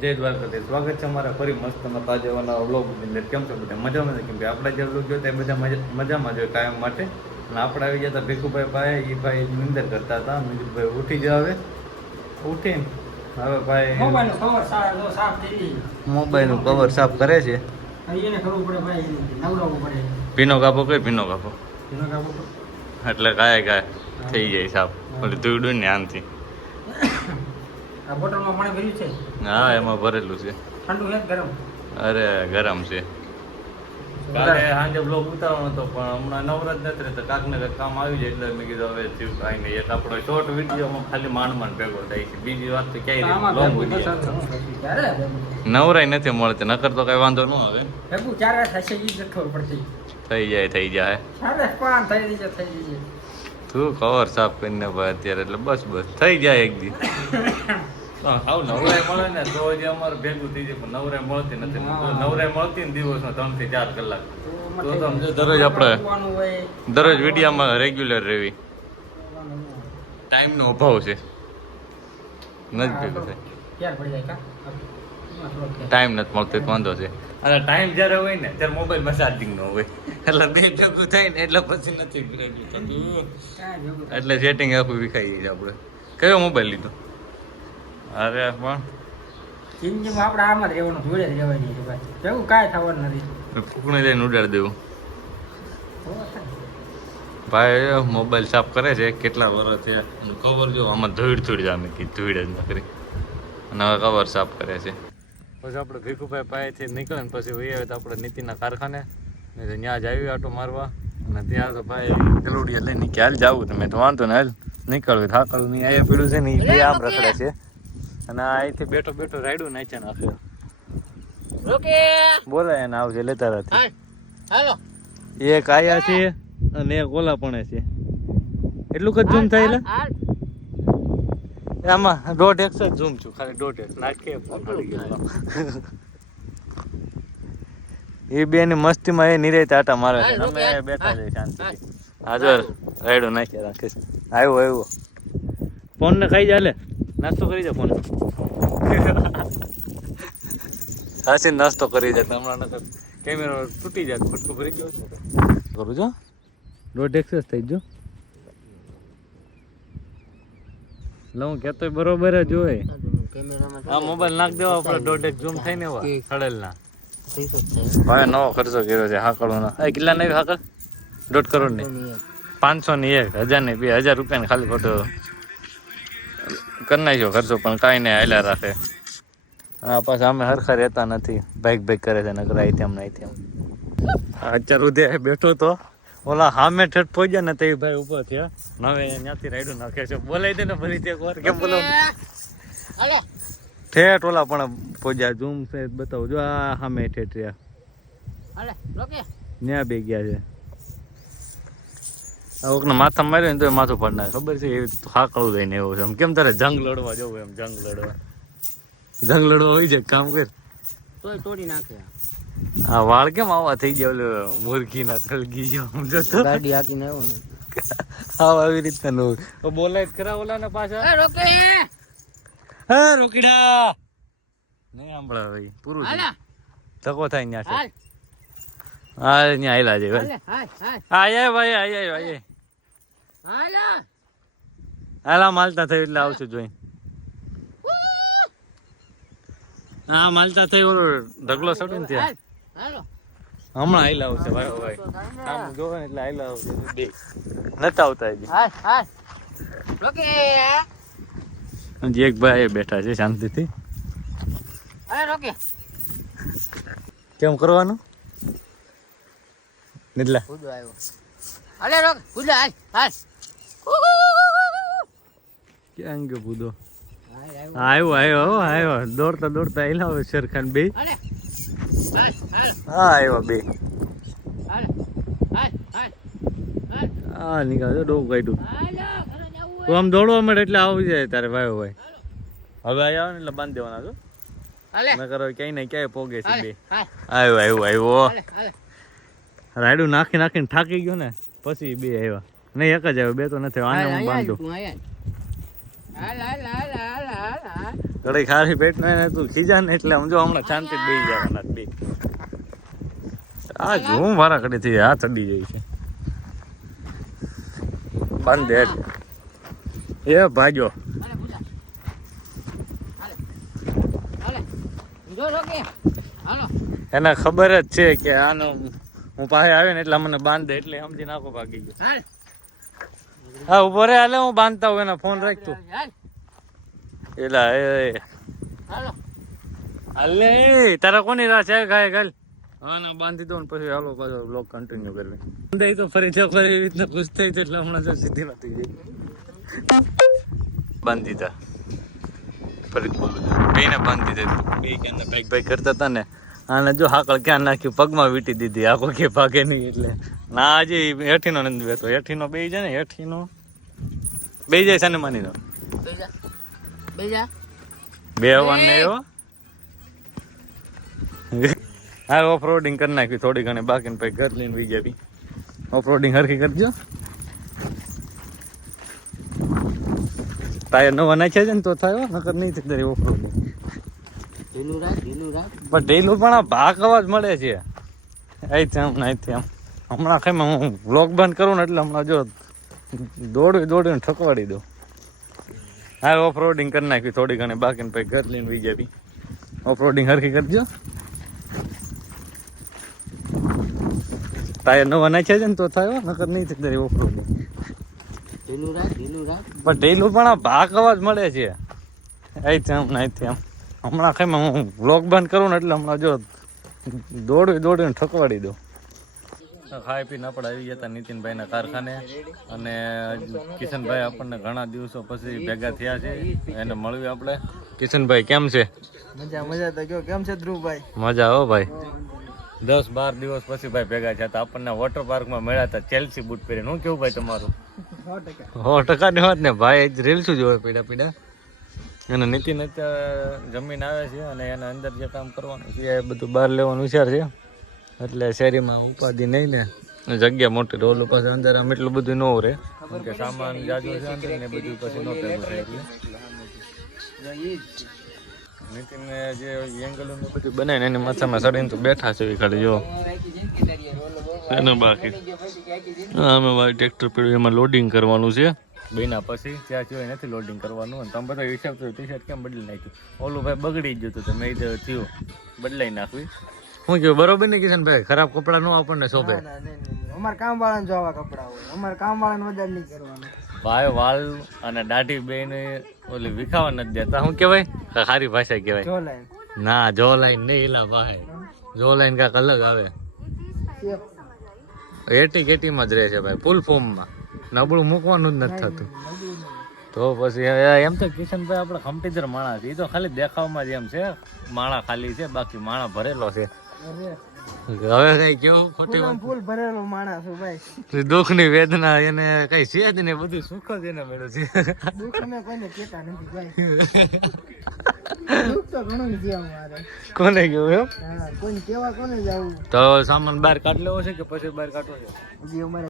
જય દ્વારકાધીશ, સ્વાગત છે અમારા ફરી મસ્ત તાજાવાના વ્લોગની અંદર. કેમ છો બધા? મજામાં? કેમ કે આપણે જે વ્લોગ જોતા એ બધા મજામાં જોઈએ કાયમ માટે. અને આપણે આવી ગયા હતા ભીખુભાઈ પાસે. એ ભાઈ નિંદર કરતા હતા. મિજુભાઈ ઉઠી જાવ, હવે ઉઠીને હવે ભાઈ મોબાઈલનું કવર સાફ કરે છે. ભીનો કાપો કઈ ભીનો કાપો એટલે કાય થઈ જાય સાફ. ઓલી ધોઈડું ને આનથી. આ બોટલમાં પાણી ભર્યું છે? હા, એમાં ભરેલું છે. ઠંડુ છે ગરમ? અરે ગરમ છે. કાલે સાંજે બ્લોગ ઉતારવાનો હતો પણ હમણાં નવરાત નથી રહેતો. કાંક ને કાંઈક કામ આવી જાય એટલે મેં કીધું હવે થયું કાંઈ નહીં. એક આપણો શોર્ટ વિડીયોમાં ખાલી માંડ ભેગો થાય છે. બીજી વાત તો ક્યાંય લોંગ વિડીયો નવરાય નથી મળતી. નકર તો કઈ વાંધો ન આવે. ભેગું ક્યારે થશે એ જ ખબર પડતી. થઈ જાય સાડા પાંચ થઈ જશે. તું કવર સાફ કરીને ભાઈ અત્યારે એટલે બસ થઈ જાય એક દી. હાવ નવરાય મળે ને તો જ અમારે ભેગું થઈ જાય. પણ નવરાય મળતી નથી. નવરાય મળતી ને દિવસમાં 3 થી 4 કલાક તો સમજો દરરોજ આપણે દરરોજ વિડીયોમાં રેગ્યુલર રહેવી. ટાઈમનો અભાવ છે. નથી ભેગું થાય. ટાઈમ નથી મળતો વાંધો છે. અને ટાઈમ જ્યારે હોય ને ત્યારે મોબાઈલમાં ચાર્જિંગ ન હોય એટલે બે ભેગું થાય ને એટલે પછી નથી ભેગું થતું. એટલે સેટિંગ આખું વિખાઈ જાય આપણે. કયો મોબાઈલ લીધો? અરે પણ જિંદગીમાં આપણે આમાં જ રહેવાનું, જોડે જ રહેવાની છે ભાઈ. ભેગું કાંઈ થવાનું નથી. ફૂકણે લઈને ઉડાડી દેવું. ભાઈ મોબાઈલ સાફ કરે છે. કેટલા વર્ષ થયા ખબર જો આમાં ધૂળ જામી હતી. ધૂળ જ નકરી. અને હવે કવર સાફ કરે છે. પછી આપણે ભીખુભાઈ પાસેથી નીકળે ને પછી વહી આવે તો આપણે નીતિના કારખાને ત્યાં જ આવી આટો મારવા. અને ત્યાં તો ભાઈ ગલુડિયા લઈને કે હાલ જવું. તમે તો વાંધો ને હાલ નીકળવું. થાકડું નહીં અહીંયા પીડું છે ને એ બે આમ રખડે છે. અને અહીંથી બેઠો રાયડું નાચે નાખે. બોલાય એને આવજે લેતા રહેતી. એક આયા છે અને એક ઓલા પણ છે. એટલું જ ઝૂમ થાય એટલે આમાં 1.5x જ ઝૂમ છું. ખાલી 1.5x નાખે એ બે ની મસ્તીમાં એ નિરાય આટા મારે છે. અમે બેઠા છે શાંતિ. હાજર રાયડું નાખી રાખે છે. આવ્યો ફોન ને ખાઈ જા. લે નાસ્તો કરી જા. ફોન હાસી નાસ્તો કરી જાય. હમણાં કેમેરો તૂટી જાય. ફટકો ભરી ગયો કરું છો. 1.5x થઈ ગયો. લઉં કેતો બરોબર જ હોય. આ મોબાઈલ નાખ દેવા આપણે 1.5x ઝૂમ થાય ને સડેલ ના. ભાઈ નવો ખર્ચો કર્યો છે હાકડો નો. કેટલા નહીં હાકડ? 1.5 કરોડ ની 500 ની 1000 ની 2000 રૂપિયા ને ખાલી ખોટો કરી નાખ્યો ખર્ચો. પણ કાંઈ નહીં હાલ્યા રાખે. હા પાછા અમે હરખા રહેતા નથી. ભાઈક કરે છે નકર આઈ તેમ નહીં તેમ. અત્યાર સુધી બેઠો તો ઓલા સામે ઠેઠ પહોંચ્યા ને તે ભાઈ ઉભો થયા. હવે ત્યાંથી રાયડું નાખે છે. બોલાવી દે ને ફરી એક વાર. કેમ બોલો ઠેઠ ઓલા પણ પહોંચ્યા. ઝૂમ છે બતાવું. જો આ સામે ઠેઠ રહ્યા ત્યાં બે ગયા છે. કોકને માથા માર્યો ને તો માથું ફાડ નાખે. ખબર છે એવી હાકડું દઈને એવું છે. કેમ તારે જંગ લડવા જવું? એમ જંગ લડવા હોય છે. કામ કર તોય તોડી નાખે. આ વાળ કેમ આવા થઈ ગયા? ઓલો મુરગી ના કલગી ગયો. સમજો તો ગાડી હાકીને આવ્યો ને આવી રીતના નો બોલાય ખરા ઓલા ને પાછા. રોકીડા નહીં સાંભળે ભાઈ. પૂરું ધક્કો થાય ત્યાં. હા ત્યાં આયલા છે ભાઈ. આય ભાઈ હાલા માલતા થયું એટલે આવશું જોઈ. હા માલતા થઈ ઓલો ઢગલો સડું ને ત્યાં હમણાં આયલા આવશે ભાઈ. આમ જોવે ને એટલે આયલા આવશે. બે નતા આવતા હજી. એક ભાઈ બેઠા છે શાંતિથી. કેમ કરવાનું? નીતલા ક્યાં ગયો બુદો? આવ્યો દોડતા આયલા હવે શેરખાન બે. હા આવ્યો બે. હા નીકળ્યો ડોક કાઢ્યું. તું આમ દોડવા મળે એટલે આવી જાય તારે ભાઈ. હવે આવ્યા ને એટલે બાંધી દેવાના છો. નકર ક્યાંય ને ક્યાંય પોગે છે બે. આવ્યો રાયડું નાખીને થાકી ગયો ને પછી બે આવ્યા. નહીં એક જ આવ્યો. બે તો નથી. આને હું બાંધું. કડઈ ખારી પેટ ને તું ખીજા ને એટલે સમજો હમણાં શાંતિ જ બેસી જવાના બે. આ ઝૂમ વાળા કડી થી હાથ અડી જાય છે. બંધ દે એ ભાગ્યો એને ખબર જ છે કે આનો હું પાસે આવે ને એટલે મને બાંધ દે એટલે સમજી નાખો ભાગી ગયો. હા ઉભો રે હાલે હું બાંધતા હોય એના ફોન રાખતું એલા એ હાલે તારા કોની રાહ છે ગાય ગાલ હા ના બાંધી દો ને પછી હાલો પાછો બ્લોગ કન્ટિન્યુ કરી લે તો ફરી એવી રીતના ખુશ થઈ એટલે હમણાં સીધી નથી ગઈ બાંધી દીધા ફરી બોલું બેને બાંધી દીધા બે ક્યાં ભાઈ ભાઈ કરતા હતા ને આને જો હાકળ ક્યાં નાખ્યું પગમાં વીટી દીધી આખો કે ભાગે નહીં એટલે ના આજે હેઠીનો નથી બેઠો હેઠીનો બે જાય ને હેઠીનો બે જાય છે ને માની દો બે વાર ને એવો હા ઓફ રોડિંગ કરી નાખ્યું થોડી ઘણી બાકી ને પછી ઘર લઈને વી ગયા ઓફ રોડિંગ હરખી કરજો ટાયર નવા નાખ્યા છે ને તો થાય નકર નહીં થતી ઓફ રોડિંગ પણ ઢીલું પણ આ ભાગ અવાજ મળે છે અહીંથી આમ અહીંથી આમ હમણાં કેમ હું બ્લોગ બંધ કરું ને એટલે હમણાં જો દોડીને ઠકવાડી દઉં હા ઓફ રોડિંગ કરી નાખ્યું થોડી ઘણી બાકી ને પછી ઘર લઈને વી ગયા ઓફ રોડિંગ હરખી કરજો ટાયર નવા નાખ્યા છે ને તો થાય નકર નહીં થતી ઓફ રોડિંગ પણ ઢીલું પણ આ ભાગ અવાજ મળે છે અહીંથી આમ અહીંથી આમ હમણાં કેમ હું બ્લોગ બંધ કરું ને એટલે હમણાં જો દોડીને ઠકવાડી દઉં ખાઈ પીને આપણે આવી ગયા હતા નીતિનભાઈના કારખાને અને કિશનભાઈ આપણને ઘણા દિવસો પછી ભેગા થયા છે એને મળ્યું આપણે કિશનભાઈ કેમ છે મજા તો કયો કેમ છે ધ્રુવભાઈ મજા હો ભાઈ 10-12 દિવસ પછી ભાઈ ભેગા થયા હતા આપણને વોટર પાર્કમાં મળ્યા હતા ચેલ્સી બૂટ પહેરીને હું કેવું ભાઈ તમારું 100% ની વાત ને ભાઈ રીલ્સ જોવે પીડા અને નીતિન અત્યારે જમીન આવે છે અને એના અંદર જે કામ કરવાનું છે એ બધું બહાર લેવાનું વિચાર છે એટલે શેરીમાં ઉપાધિ નહીં ને જગ્યા મોટી રોલ પાસે અંદર આમ એટલું બધું ન રહે કે સામાન જાજો છે અંદર ને બધું પછી ન ભેગું થાય એટલે નીતિનને જે એંગલ બધું બનાવીને એની માથામાં ચડીને તો બેઠા છે ખાલી જો એને બાકી અમે ભાઈ ટ્રેક્ટર પીડ્યું એમાં લોડિંગ કરવાનું છે બેના પછી ત્યાં સિવાય નથી લોડિંગ કરવાનું અને તમે બધા હિસાબ તો ટી શર્ટ કેમ બદલી નાખ્યું ઓલું ભાઈ બગડી જ જતું તો મેં થયું બદલાઈ નાખવી શું કેવું બરોબર ને કિશનભાઈ ખરાબ કપડા નો આપણને શોભે અમારે કામ વાળાને જોવા કપડા હોય અમારે કામ વાળાને વધારે નહીં કરવાનું ભાઈ વાલ અને દાઢી બેને ઓલી વિખાવા નથી દેતા શું કહેવાય સારી ભાષા કહેવાય ના જો લાઈન નહીં એલા ભાઈ જો લાઈન કાંક અલગ આવે એટીમાં જ રહે છે ભાઈ ફૂલ ફોર્મમાં નબળું મૂકવાનું જ નથી થતું તો પછી એમ તો કિશનભાઈ આપણે ખમટીદર માણા છે એ તો ખાલી દેખાવમાં જ એમ છે માણા ખાલી છે બાકી માણા ભરેલો છે હવે કઈ કેવું ખોટી ફૂલ ભરેલો માણસ છું ભાઈ દુઃખ ની વેદના એને કઈ છે જ ને બધું સુખ જ એને મળ્યું છે દુઃખ અમે કોઈને કહેતા નથી ભાઈ દુઃખ તો ઘણું છે અમારે કોને કેવું એમ કોઈને કેવા કોને જવું તો સામાન બહાર કાઢ લેવો છે કે પછી બહાર કાઢવો છે હજી અમારે